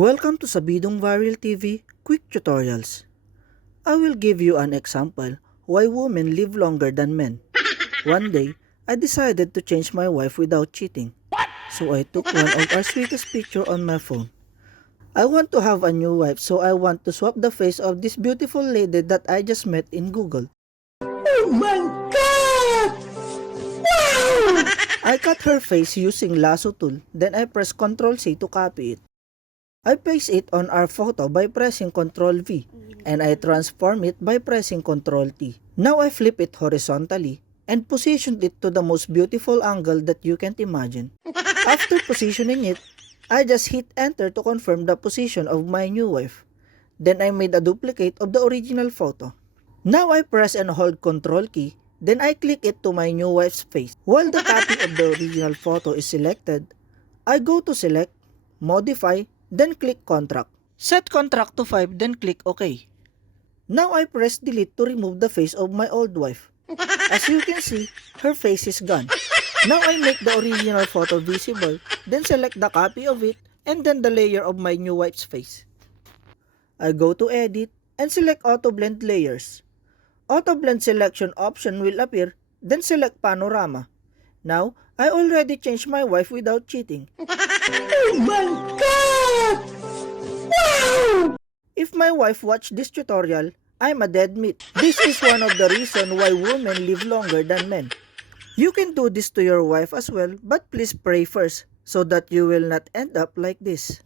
Welcome to Sabidong Viral TV Quick Tutorials. I will give you an example why women live longer than men. One day, I decided to change my wife without cheating. So I took one of our sweetest picture on my phone. I want to have a new wife, so I want to swap the face of this beautiful lady that I just met in Google. Oh my God! Wow! I cut her face using lasso tool, then I press Ctrl C to copy it. I paste it on our photo by pressing Ctrl V, and I transform it by pressing Ctrl T. Now I flip it horizontally and positioned it to the most beautiful angle that you can imagine. After positioning it, I just hit enter to confirm the position of my new wife. Then I made a duplicate of the original photo. Now I press and hold Ctrl key, then I click it to my new wife's face. While the copy of the original photo is selected, I go to select, modify, then click contract. Set contract to 5, then click OK. Now I press delete to remove the face of my old wife. As you can see, her face is gone. Now I make the original photo visible, then select the copy of it, and then the layer of my new wife's face. I go to edit, and select auto blend layers. Auto blend selection option will appear, then select panorama. Now, I already changed my wife without cheating. Oh my God! Wow! If my wife watched this tutorial, I'm a dead meat. This is one of the reasons why women live longer than men. You can do this to your wife as well, but please pray first so that you will not end up like this.